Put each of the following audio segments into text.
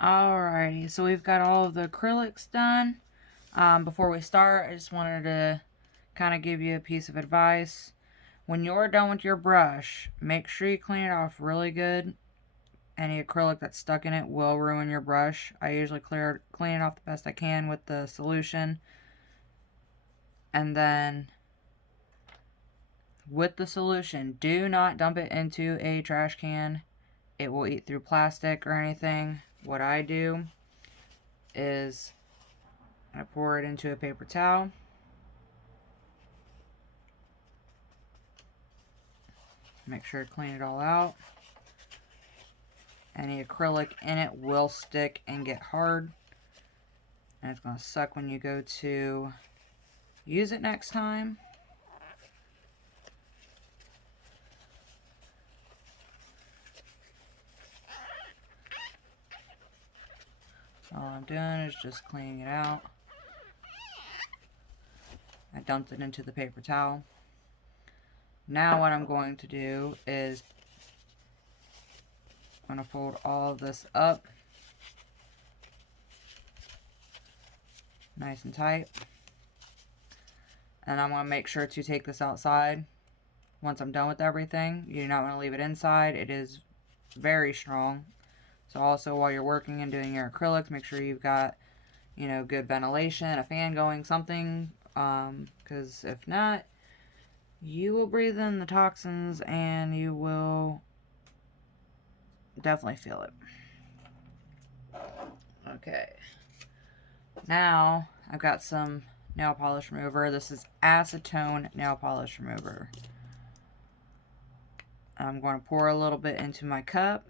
Alrighty, so we've got all of the acrylics done. Before we start, I just wanted to kind of give you a piece of advice. When you're done with your brush, make sure you clean it off really good. Any acrylic that's stuck in it will ruin your brush. I usually clean it off the best I can with the solution. And then with the solution, do not dump it into a trash can. It will eat through plastic or anything. What I do is I pour it into a paper towel. Make sure to clean it all out. Any acrylic in it will stick and get hard. And it's going to suck when you go to use it next time. All I'm doing is just cleaning it out. I dumped it into the paper towel. Now what I'm going to do is I'm going to fold all of this up nice and tight. And I'm going to make sure to take this outside once I'm done with everything. You do not want to leave it inside. It is very strong. So also while you're working and doing your acrylics, make sure you've got, good ventilation, a fan going, something. Because if not, you will breathe in the toxins and you will definitely feel it. Okay. Now, I've got some nail polish remover. This is acetone nail polish remover. I'm going to pour a little bit into my cup.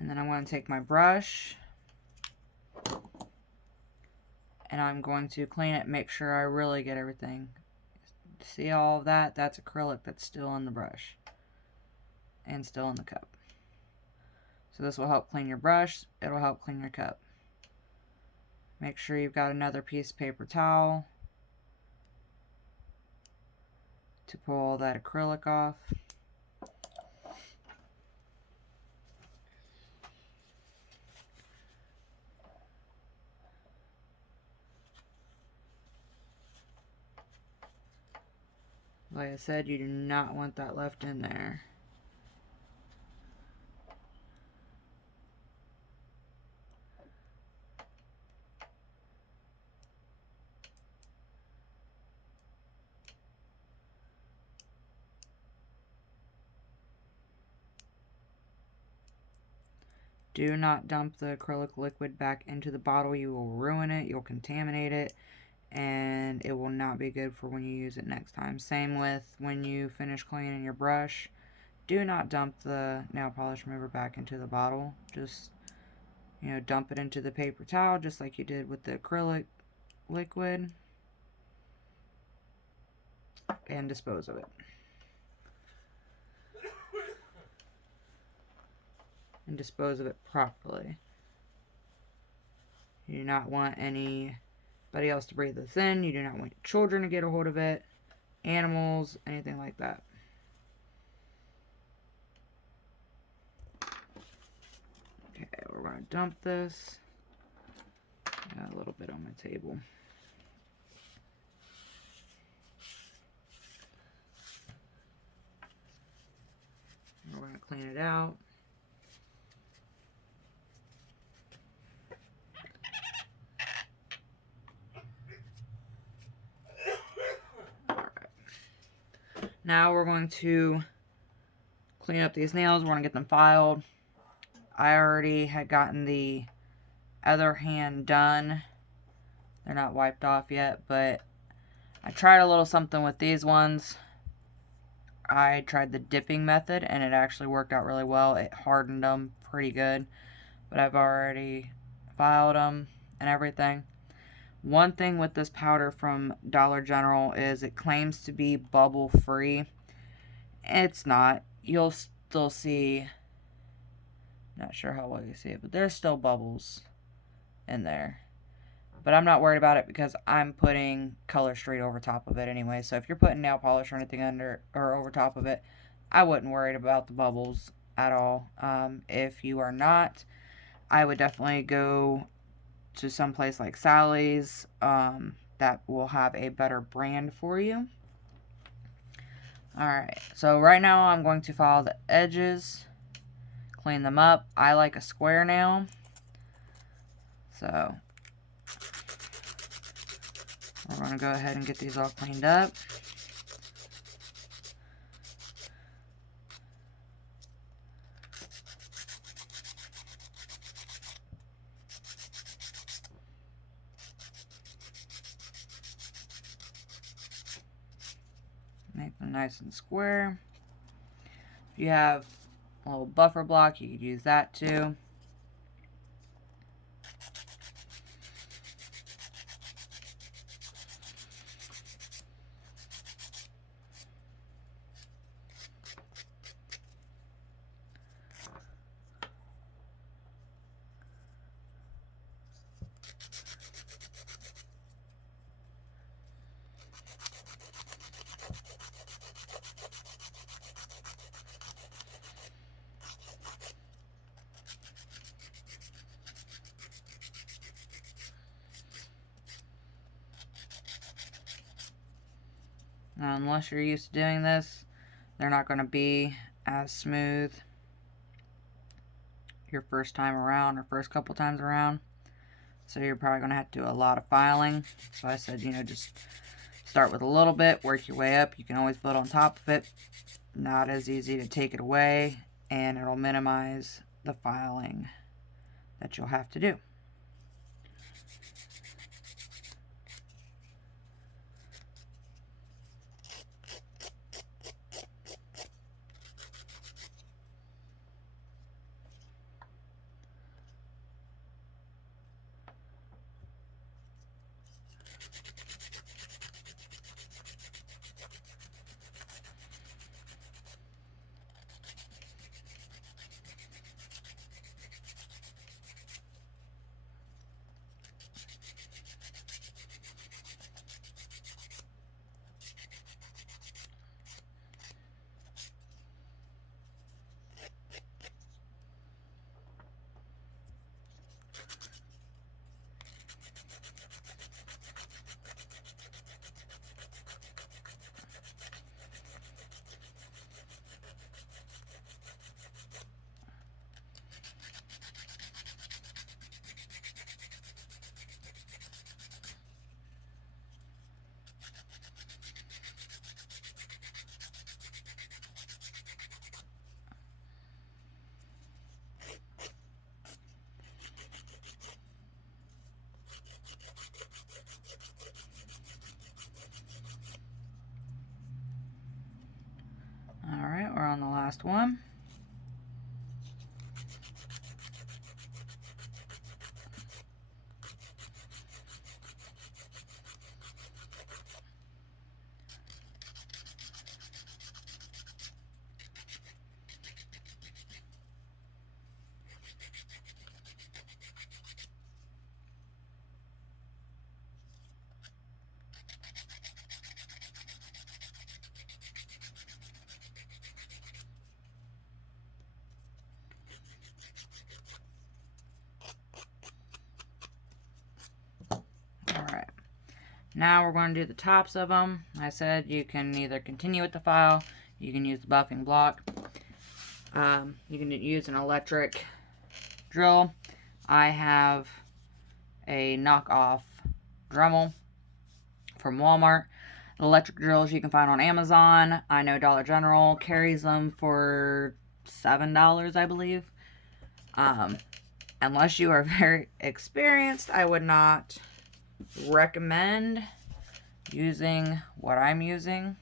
And then I'm going to take my brush. And I'm going to clean it, make sure I really get everything. See all of that? That's acrylic that's still in the brush. And still in the cup. So this will help clean your brush. It'll help clean your cup. Make sure you've got another piece of paper towel to pull all that acrylic off. Like I said, you do not want that left in there. Do not dump the acrylic liquid back into the bottle. You will ruin it. You'll contaminate it. And it will not be good for when you use it next time. Same with when you finish cleaning your brush. Do not dump the nail polish remover back into the bottle. Just, dump it into the paper towel just like you did with the acrylic liquid. And dispose of it. And dispose of it properly. You do not want anybody else to breathe this in. You do not want children to get a hold of it. Animals, anything like that. Okay, we're going to dump this. Got a little bit on my table. We're going to clean it out. Now we're going to clean up these nails. We're going to get them filed. I already had gotten the other hand done. They're not wiped off yet, but I tried a little something with these ones. I tried the dipping method, and it actually worked out really well. It hardened them pretty good, but I've already filed them and everything. One thing with this powder from Dollar General is it claims to be bubble free. It's not. You'll still see, not sure how well you see it, but there's still bubbles in there. But I'm not worried about it because I'm putting Color Street over top of it anyway. So if you're putting nail polish or anything under or over top of it, I wouldn't worry about the bubbles at all. If you are not, I would definitely go to some place like Sally's that will have a better brand for you. Alright, so right now I'm going to file the edges, clean them up. I like a square nail, so we're going to go ahead and get these all cleaned up. Make them nice and square. If you have a little buffer block, you could use that too. Now, unless you're used to doing this, they're not going to be as smooth your first time around or first couple times around. So you're probably going to have to do a lot of filing. So I said, you know, just start with a little bit, work your way up. You can always build on top of it. Not as easy to take it away, and it'll minimize the filing that you'll have to do. Alright, we're on the last one. Alright, now we're going to do the tops of them. I said you can either continue with the file, you can use the buffing block, you can use an electric drill. I have a knockoff Dremel from Walmart. The electric drills you can find on Amazon. I know Dollar General carries them for $7, I believe. Unless you are very experienced, I would not recommend using what I'm using,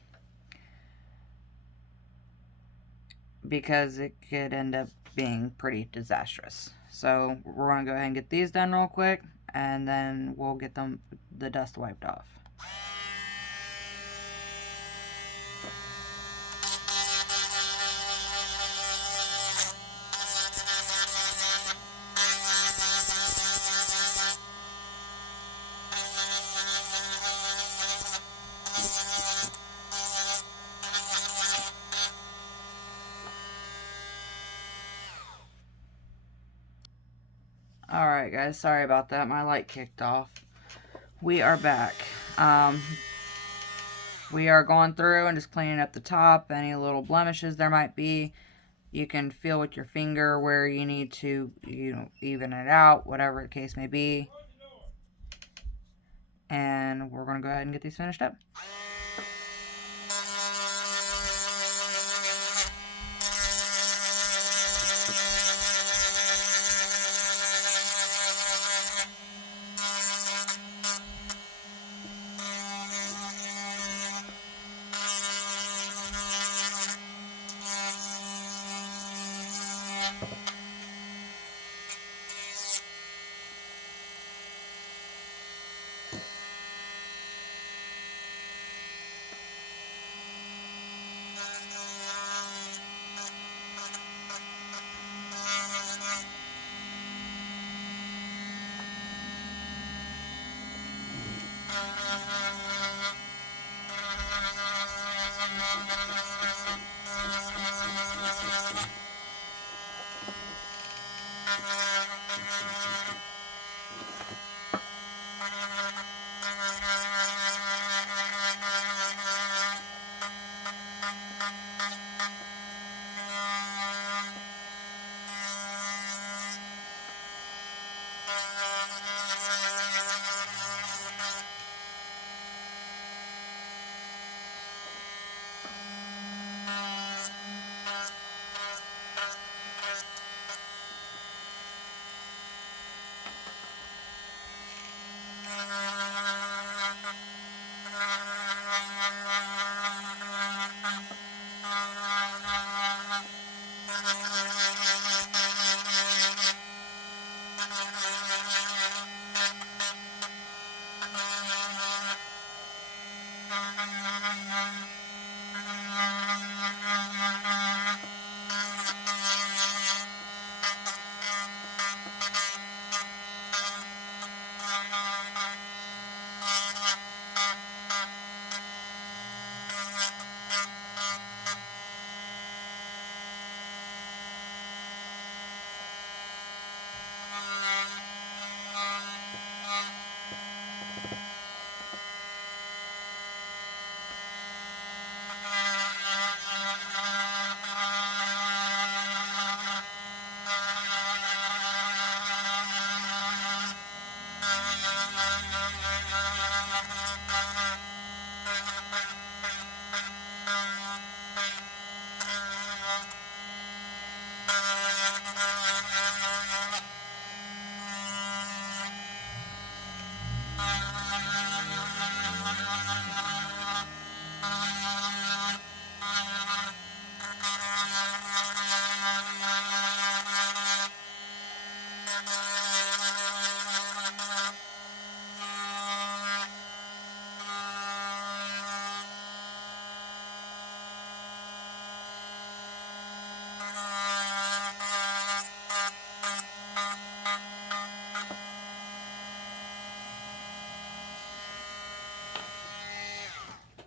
because it could end up being pretty disastrous. So we're going to go ahead and get these done real quick, and then we'll get the dust wiped off. Alright guys, sorry about that. My light kicked off. We are back. We are going through and just cleaning up the top, any little blemishes there might be. You can feel with your finger where you need to, even it out, whatever the case may be. And we're going to go ahead and get these finished up.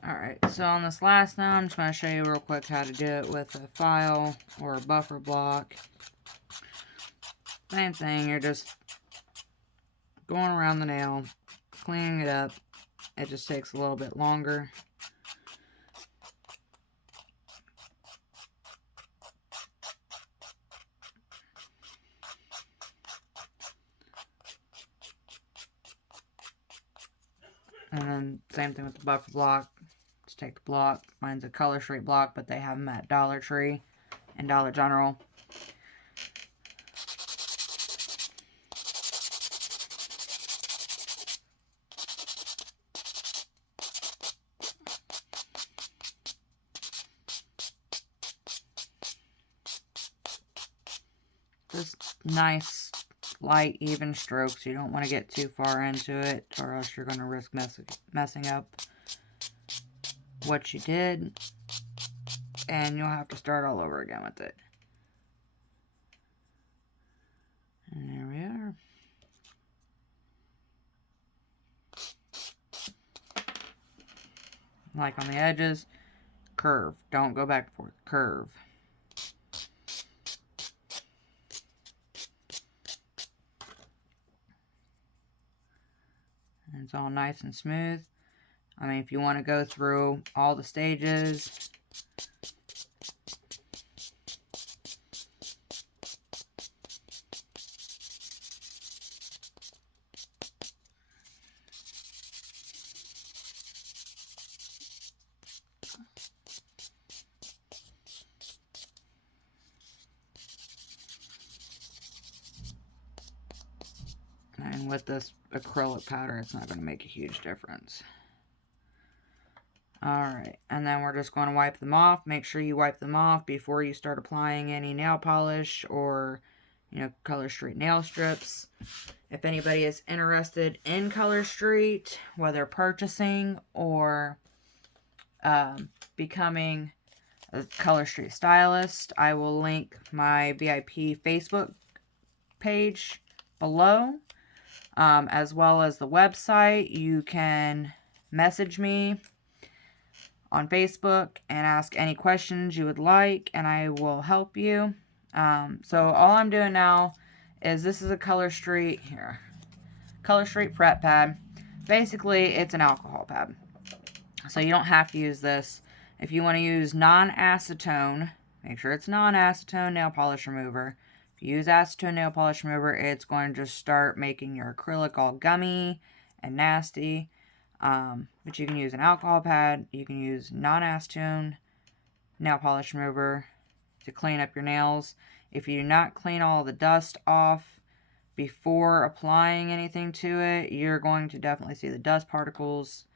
Alright, so on this last now, I'm just going to show you real quick how to do it with a file or a buffer block. Same thing, you're just going around the nail, cleaning it up. It just takes a little bit longer. And then same thing with the buffer block. Just take the block. Mine's a Color Street block, but they have them at Dollar Tree and Dollar General. Just nice, light, even strokes. You don't want to get too far into it, or else you're going to risk messing up what you did, and you'll have to start all over again with it. And there we are. Like on the edges, curve. Don't go back and forth. Curve. It's all nice and smooth. I mean, if you want to go through all the stages, and with this acrylic powder, it's not going to make a huge difference. Alright, and then we're just going to wipe them off. Make sure you wipe them off before you start applying any nail polish or, you know, Color Street nail strips. If anybody is interested in Color Street, whether purchasing or becoming a Color Street stylist, I will link my VIP Facebook page below, as well as the website. You can message me on Facebook and ask any questions you would like, and I will help you. So all I'm doing now is, this is a Color Street prep pad. Basically, it's an alcohol pad, so you don't have to use this. If you want to use non-acetone, make sure it's non-acetone nail polish remover. If you use acetone nail polish remover, it's going to just start making your acrylic all gummy and nasty. But you can use an alcohol pad. You can use non-acetone nail polish remover to clean up your nails. If you do not clean all the dust off before applying anything to it, you're going to definitely see the dust particles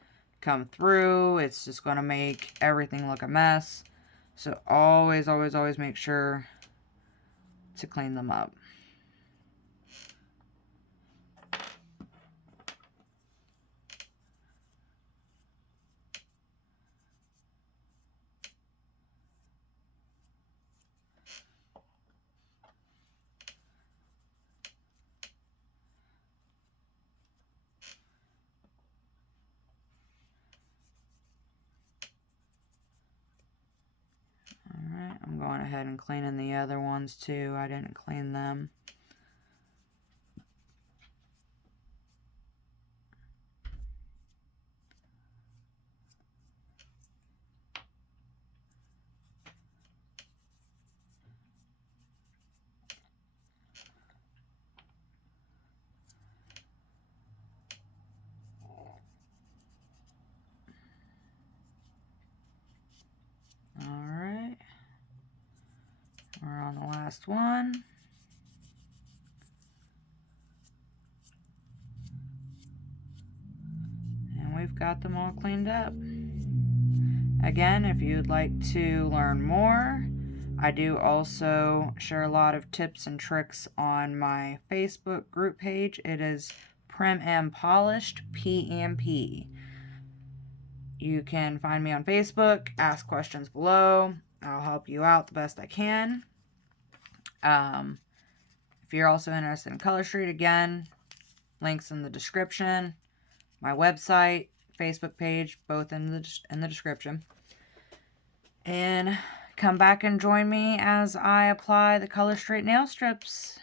come through. It's just going to make everything look a mess. So always, always, always make sure to clean them up. Alright, I'm going ahead and cleaning the other ones too. I didn't clean them. Alright, we're on the last one. And we've got them all cleaned up. Again, if you'd like to learn more, I do also share a lot of tips and tricks on my Facebook group page. It is Prim and Polished PMP. You can find me on Facebook, ask questions below. I'll help you out the best I can. If you're also interested in Color Street, again, links in the description. My website, Facebook page, both in the description. And come back and join me as I apply the Color Street nail strips.